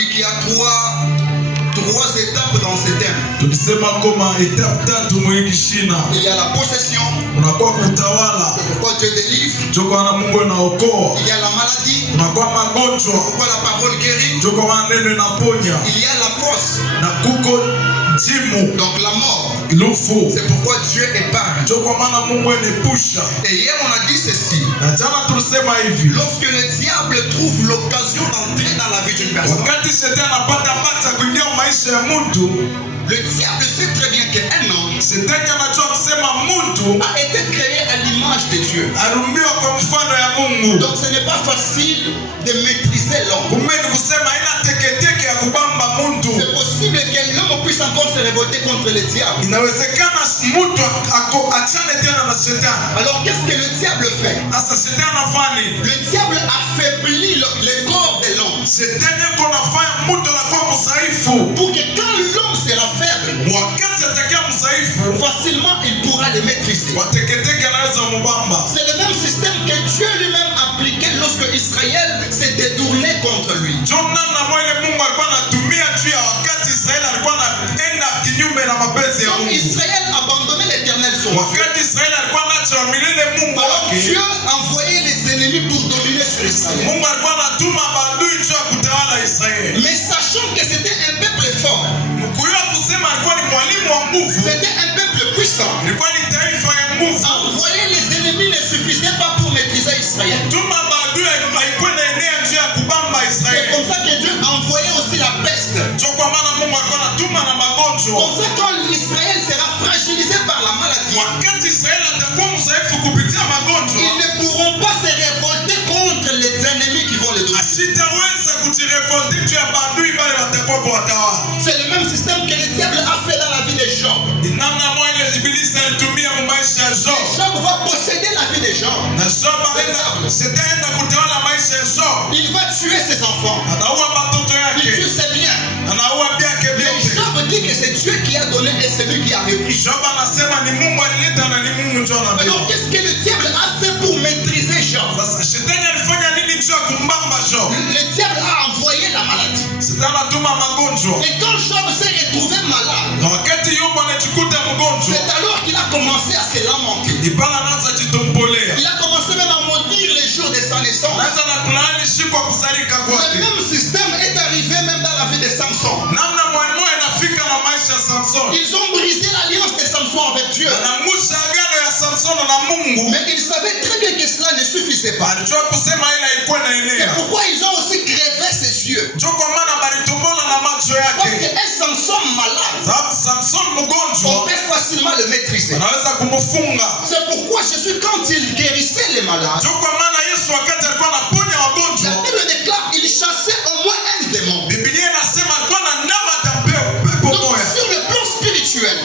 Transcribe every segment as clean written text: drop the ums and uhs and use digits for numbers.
dit qu'il y a trois étapes dans ce thème. Il y a la possession. C'est pourquoi Dieu délivre. Il y a la maladie. C'est pourquoi la parole guérit. Il y a la force. Donc la mort. C'est pourquoi Dieu épargne. Et hier on a dit ceci. Lorsque le diable trouve l'occasion d'entrer dans la vie d'une personne, le diable sait très bien qu'un homme a été créé à l'image de Dieu. Donc ce n'est pas facile de maîtriser l'homme. C'est possible que l'homme puisse encore se révolter contre le diable. Alors qu'est-ce que le diable fait? Le diable affaiblit le corps de l'homme pour que quand l'homme sera faible, facilement il pourra le maîtriser. C'est le même système que Dieu lui-même appliquait lorsque Israël s'est détourné contre lui. Donc Israël abandonnait l'Éternel son Dieu. Alors Dieu envoyait les ennemis pour dominer sur Israël. Mais sachant que c'était un peuple fort, c'était un peuple puissant, envoyer les ennemis ne suffisait pas pour maîtriser Israël. C'est comme ça que Dieu envoyait aussi la peste. Comme ça quand Israël sera fragilisé par la maladie, ils ne pourront pas se révolter contre les ennemis qui vont les dominer. C'est le même système que le diable a fait dans la vie de Job. Job va posséder la vie de Job. Il va tuer ses enfants. Il tue ses biens. Mais Job dit que c'est Dieu qui a donné et c'est lui qui a repris. Alors qu'est-ce que le diable a fait pour maîtriser Job? Le diable a envoyé la maladie. Et quand Job s'est retrouvé malade, c'est alors qu'il a commencé à se lamenter. Il a commencé même à maudire les jours de sa naissance. Le même système est arrivé même dans la vie de Samson. Ils ont brisé l'alliance de Samson avec Dieu. Mais ils savaient très bien que cela ne suffisait pas. C'est pourquoi ils ont aussi crevé ses yeux. Parce qu'un Samson malade, on peut facilement le maîtriser. C'est pourquoi Jésus, quand il guérissait les malades, la Bible déclare qu'il chassait au moins un démon. Donc sur le plan spirituel,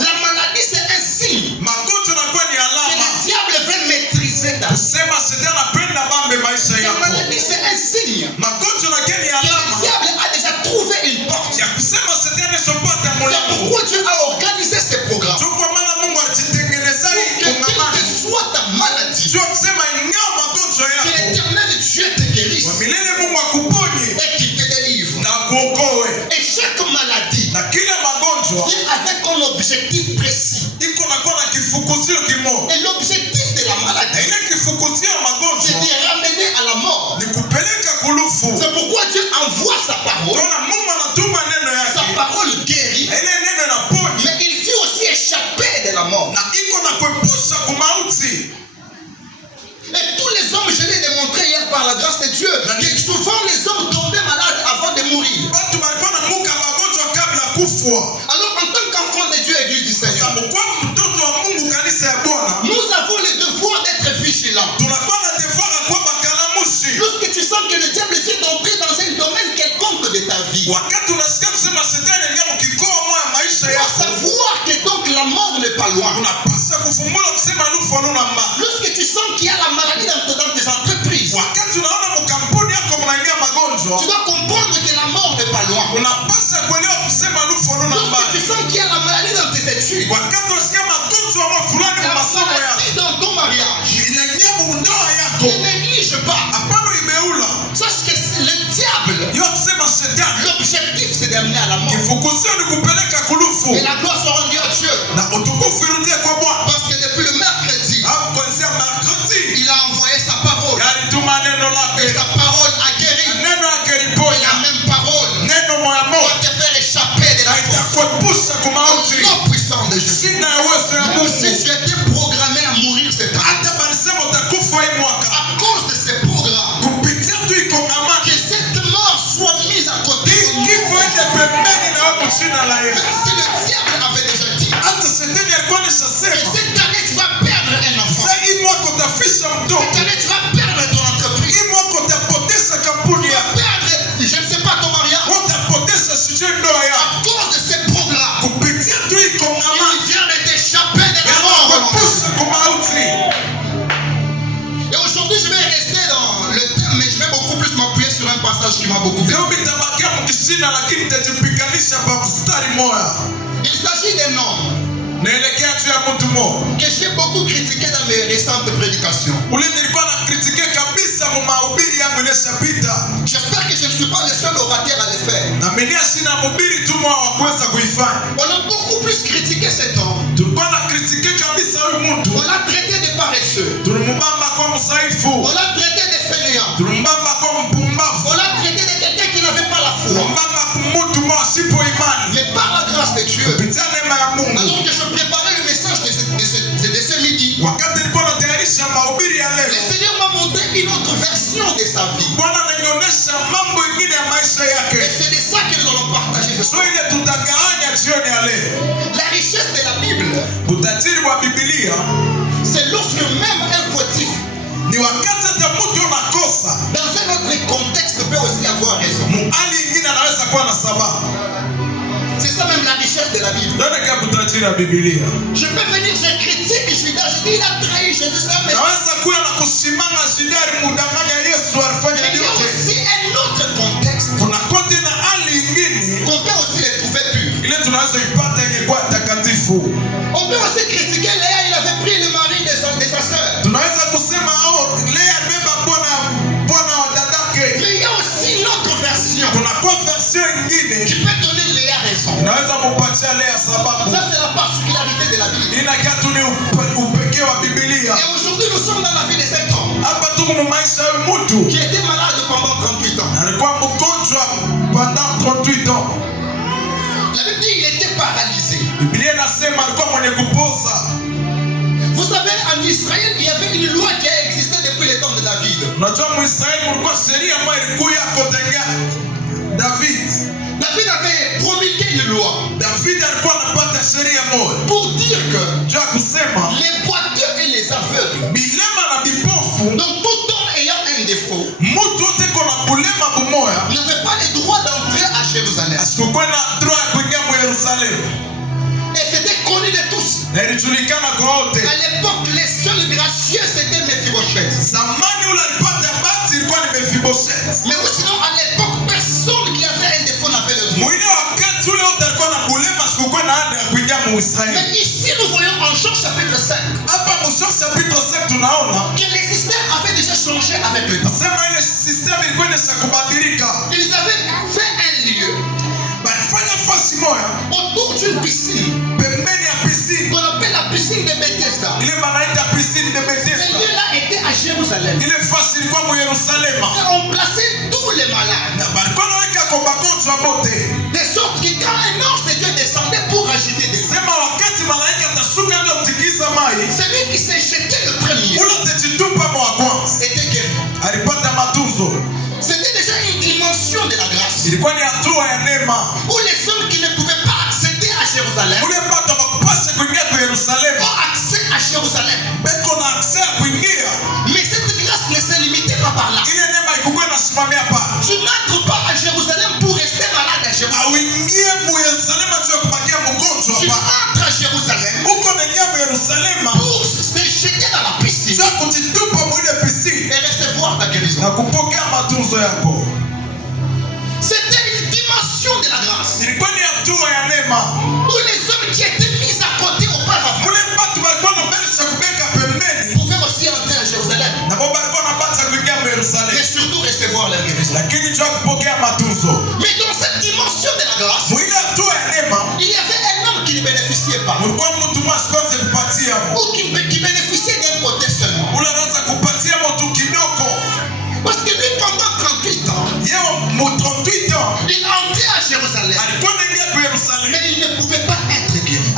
la maladie c'est un signe que le diable veut maîtriser ta vie. La maladie c'est un signe que le diable a déjà trouvé une porte. C'est pourquoi Dieu a organisé ces programmes. Que quelle que soit ta maladie, que l'Éternel Dieu te guérisse et qu'il te délivre. Et chaque maladie vient avec un objectif précis. Et l'objectif de la maladie, c'est de ramener à la mort. C'est pourquoi Dieu envoie sa parole. Sa parole guérit. Mais il fut aussi échappé de la mort. Et tous les hommes, je l'ai démontré hier par la grâce de Dieu, que souvent les hommes tombaient malades avant de mourir. Alors en tant qu'enfant de Dieu, Église du Seigneur, nous avons le devoir d'être vigilants. Lorsque tu sens que le diable essaie d'entrer dans un domaine quelconque de ta vie, tu dois savoir que donc la mort n'est pas loin. Lorsque tu sens qu'il y a la maladie dans tes entreprises, tu dois comprendre que la mort n'est pas loin. Lorsque tu sens qu'il y a la maladie dans tes études, la maladie dans ton mariage, ne néglige pas. Sache que le diable Et la gloire soit rendue à Dieu. Parce que depuis le mercredi, il a envoyé sa parole. Et sa parole a guéri. Et la même parole va te faire échapper de la mort. Au nom puissant de Jésus. Même si tu étais programmé à mourir cette année, à cause de ces programmes, que cette mort soit mise à côté. Même si le diable avait déjà dit que cette année tu vas perdre un enfant, cette année tu vas perdre ton entreprise, tu vas perdre, je ne sais pas, ton mariage, à cause de ces programmes. Il vient de t'échapper de la mort. Et aujourd'hui je vais rester dans le thème, mais je vais beaucoup plus m'appuyer sur un passage qui m'a beaucoup plu. Il s'agit d'un homme que j'ai beaucoup critiqué dans mes récentes prédications. J'espère que je ne suis pas le seul orateur à le faire. On a beaucoup plus critiqué cet homme. On l'a traité de paresseux. On l'a traité de fainéant. On l'a traité de quelqu'un qui n'avait pas la foi. Mais par la grâce de Dieu, alors que je préparais le message de ce midi, le Seigneur m'a montré une autre version de sa vie. Et c'est de ça que nous allons partager ce soir. La richesse de la Bible, c'est lorsque même un fautif, dans un autre contexte, peut aussi avoir raison. C'est ça même la richesse de la Bible. Je peux venir, je critique Judas, je dis il a trahi Jésus. Mais il y a aussi un autre contexte qu'on peut aussi les trouver purs. On peut aussi critiquer Léa, il avait pris le mari de sa soeur. Mais il y a aussi une autre version qui peut donner Léa raison. Ça c'est la particularité de la Bible. Et aujourd'hui nous sommes dans la vie de cet homme qui était malade pendant 38 ans. La Bible dit qu'il était paralysé. Vous savez, en Israël, il y avait une loi qui a existé depuis le temps de David. David avait promulgué une loi pour dire que les boiteux et les aveugles, donc tout homme ayant un défaut, n'avait pas le droit d'entrer à Jérusalem. Et c'était connu de tous. À l'époque, les seuls gracieux c'était Mephibosheth. Mais sinon, à l'époque, personne qui avait un défaut n'avait le droit. Mais ici, nous voyons en Jean chapitre 5 que le système avait déjà changé avec le temps. Ils avaient fait un lieu autour d'une piscine qu'on appelle la piscine de Bethesda. Ce lieu-là était à Jérusalem. Et on plaçait tous les malades. De sorte que quand un ange de Dieu descendait pour agiter des eaux, celui qui s'est jeté le premier était guéri. C'était déjà une dimension de la grâce. Où les hommes qui ne pouvaient pas accéder à Jérusalem ont accès à Jérusalem. Mais cette grâce ne se limitait pas par là. Tu n'entres pas à Jérusalem pour rester malade à Jérusalem. Tu entres à Jérusalem pour te jeter dans la piscine et recevoir ta guérison. C'était une dimension de la grâce où les hommes qui étaient mis à côté auparavant pouvaient aussi entrer à Jérusalem, mais surtout recevoir la guérison. Mais dans cette dimension de la grâce, ou qui bénéficiait d'un côté seulement. Parce que lui, pendant 38 ans, il entrait à Jérusalem, mais il ne pouvait pas être guéri.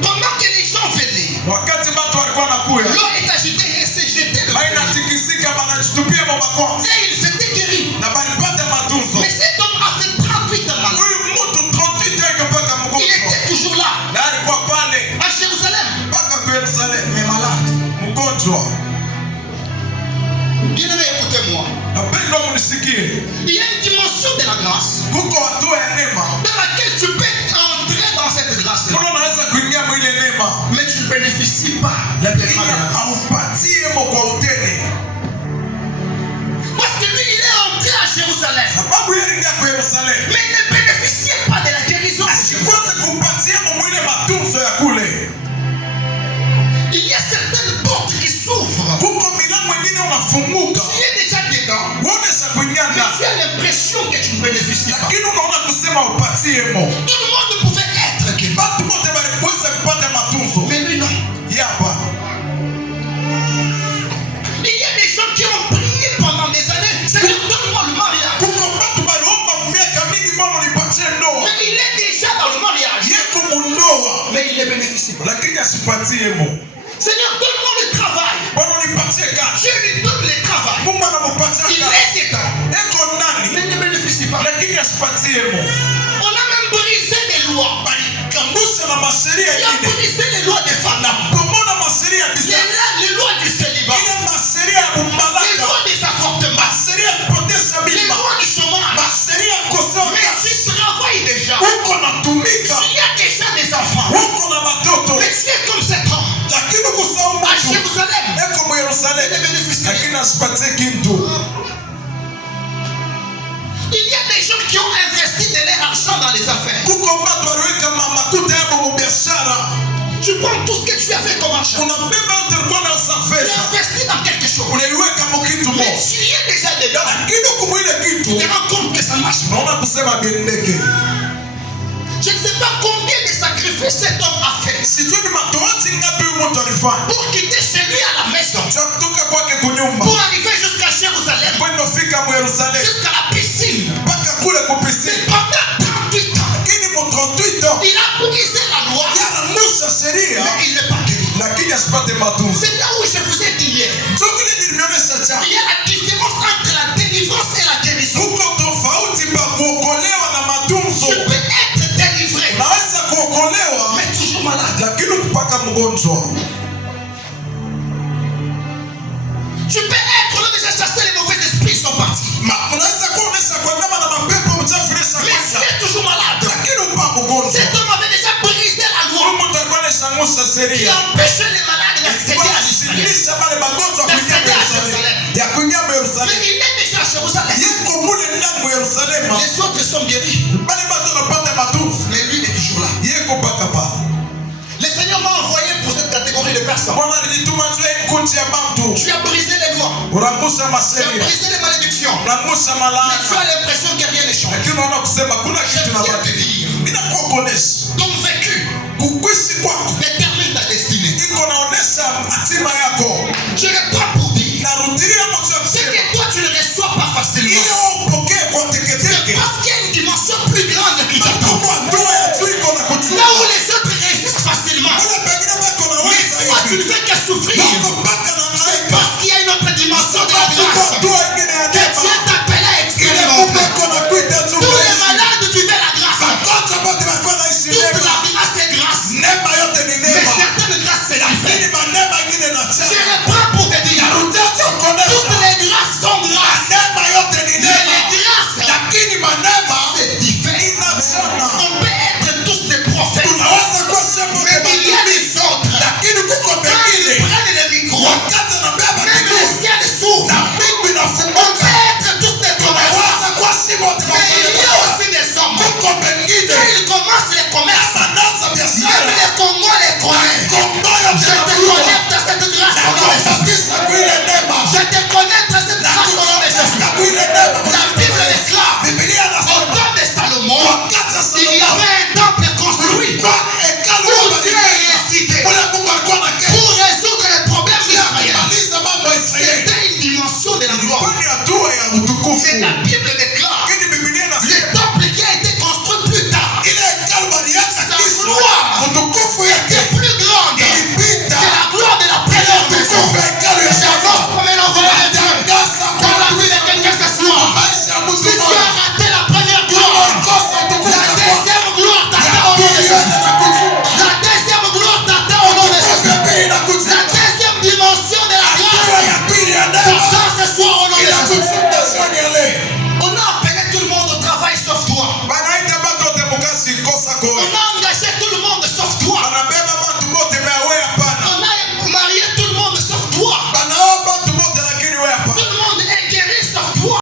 Pendant que les gens venaient, l'eau est agitée et s'est jetée. Et il s'était guéri. Mais cet homme a fait 38 ans malade. Il était toujours là, à Jérusalem, mais malade. Bien-aimé, écoutez-moi. Il y a une dimension de la grâce dans laquelle tu peux entrer dans cette grâce, mais tu ne bénéficies pas de la grâce. Parce que lui, il est entré à Jérusalem, mais il ne bénéficiait pas de la guérison. Il y a certaines portes qui s'ouvrent. Tu es déjà dedans, mais tu as l'impression que tu ne bénéficies pas. Tout le monde pouvait être guéri, mais lui non. Il y a des gens qui ont prié pendant des années. Seigneur, donne-moi le mariage. Mais il est déjà dans le mariage, mais il ne bénéficie pas. Seigneur, donne-moi le travail. Je lui donne le travail. Il est dedans, mais il ne bénéficie pas. On a même brisé des lois. Il a brisé les lois des femmes. Les lois du célibat. Les lois des avortements. Les lois du chômage. Mais tu travailles déjà. Tu as déjà des enfants. Mais tu es comme cet homme à Jérusalem. Il y a des gens qui ont investi de leur argent dans les affaires. Tu prends tout ce que tu as fait comme argent. Tu investis dans quelque chose. Mais tu y es déjà dedans. Tu te rends compte que ça marche pas. Je ne sais pas combien de sacrifices cet homme a fait pour quitter chez lui à la maison, pour arriver jusqu'à Jérusalem, jusqu'à la piscine. Mais pendant 38 ans, il a brisé la loi, mais il n'est pas guéri. C'est là où je vous ai dit hier, il y a la différence entre la délivrance et la guérison. Tu peux être délivré, mais toujours malade. Tu peux être, on a déjà chassé les mauvais esprits, ils sont partis. Mais tu es toujours malade. Cet homme avait déjà brisé la loi qui empêchait les malades d'accéder à Jérusalem. Mais il est déjà à Jérusalem. Les autres sont guéris, mais lui il est toujours là. Le Seigneur m'a envoyé pour cette catégorie de personnes. Tu as brisé les lois, tu as brisé les malédictions, mais tu as l'impression que rien ne change. Je viens te dire, ton vécu détermine ta destinée. Je le prends pour dire, c'est que toi tu ne reçois pas facilement, c'est parce qu'il y a une dimension plus grande qui t'attend. Là où les autres résistent facilement, mais toi tu ne fais que souffrir, c'est parce qu'il y a une autre dimension de la grâce que Dieu t'appelle à expérimenter. Tous les malades vivaient la grâce. Toute la grâce est grâce, mais certaines grâces c'est la vie. Je le prends pour te dire, toutes les grâces sont grâces, mais les grâces c'est différent. On peut être tous des prophètes, mais il y a des autres, quand ils prennent le micro, même les ciels s'ouvrent. On peut être tous des commerçants, mais il y a aussi des hommes, quand ils commencent les commerces, même les Congos les connaissent. Je te connecte à cette grâce au nom de Jésus. Je te connecte à cette grâce au nom de Jésus. La Bible déclare, au temps de Salomon, il y avait la Bible me